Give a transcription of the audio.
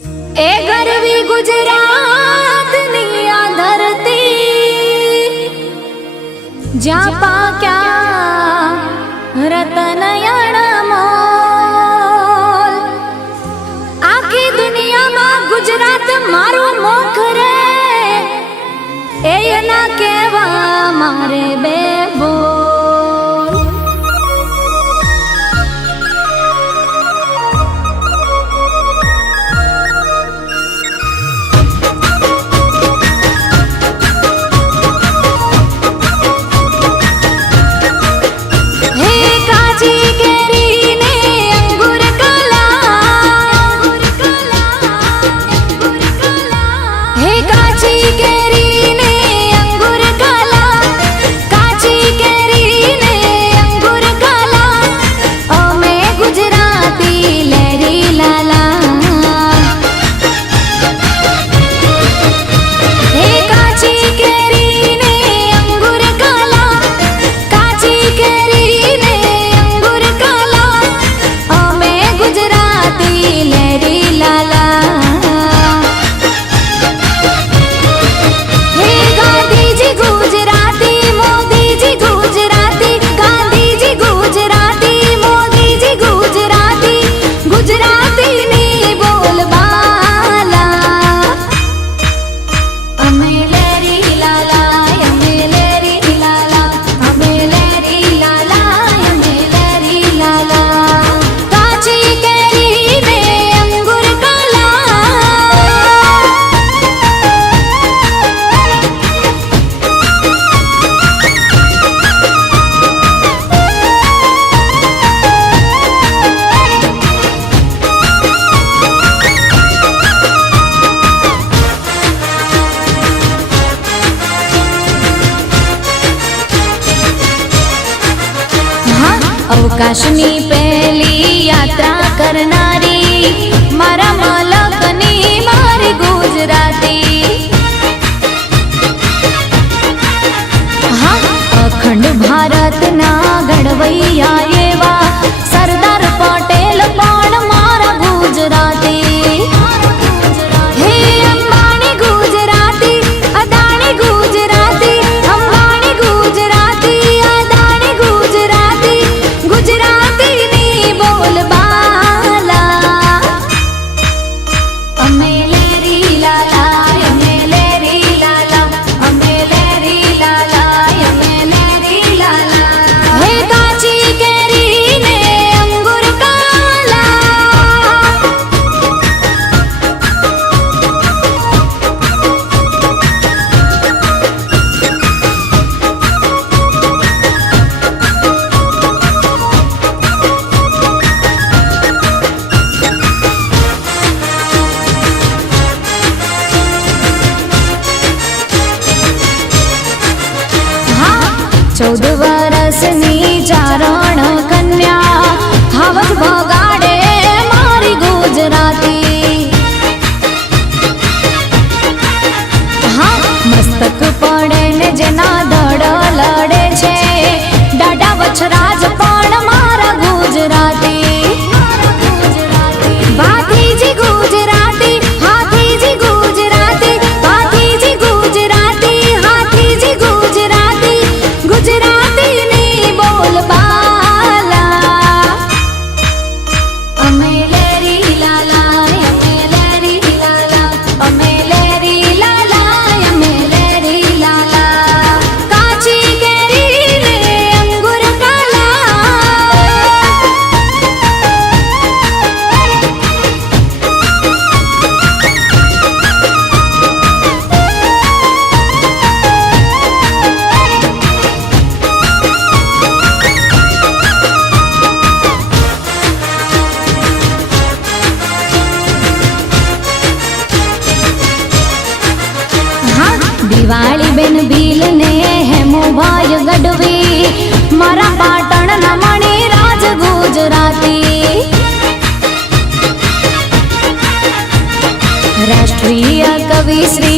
ए गरवी गुजरात नी आ धरती ज्या पाक्या रतन अणमोल आखी दुनिया में गुजरात मारो मुख रे ए ना केवा मारे बेबो अवकाशनी पहली यात्रा करनारी मारा मालकनी मारी गुजराती हाँ अखंड भारत ना घड़वैया एवा सरदार पटेल पण मारा गुजराती हे अंबानी गुजराती अदानी गुजराती अंबानी गुजराती अदानी गुजराती गुजराती नी बोल बाला अमेलेरी लाला अमेलेरी लाला अमेलेरी लाला अमेलेरी लाला हे काची केरी ने अंगूर काला हाँ 14 वर्षनी चारण कन्या हावज बगाड़े मारी गुजराती हाँ मस्तक पड़े ने जेना दड़ लड़े छे डाडा वछराज पण मारा गुजराती भातीजी गुजराती हाथीजी गुजराती भातीजी गुजराती हाथीजी गुजराती गुजराती नी बोल बाला अमेलेरी लाला अमेलेरी लाला अमेलेरी लाला अमेलेरी लाला काची केरी ने अंगूर काला दिवाली बेन भील ने हेमो भाई गढ़वी मारा पाटण ना मणि राज गुजराती राष्ट्रीय कवि श्री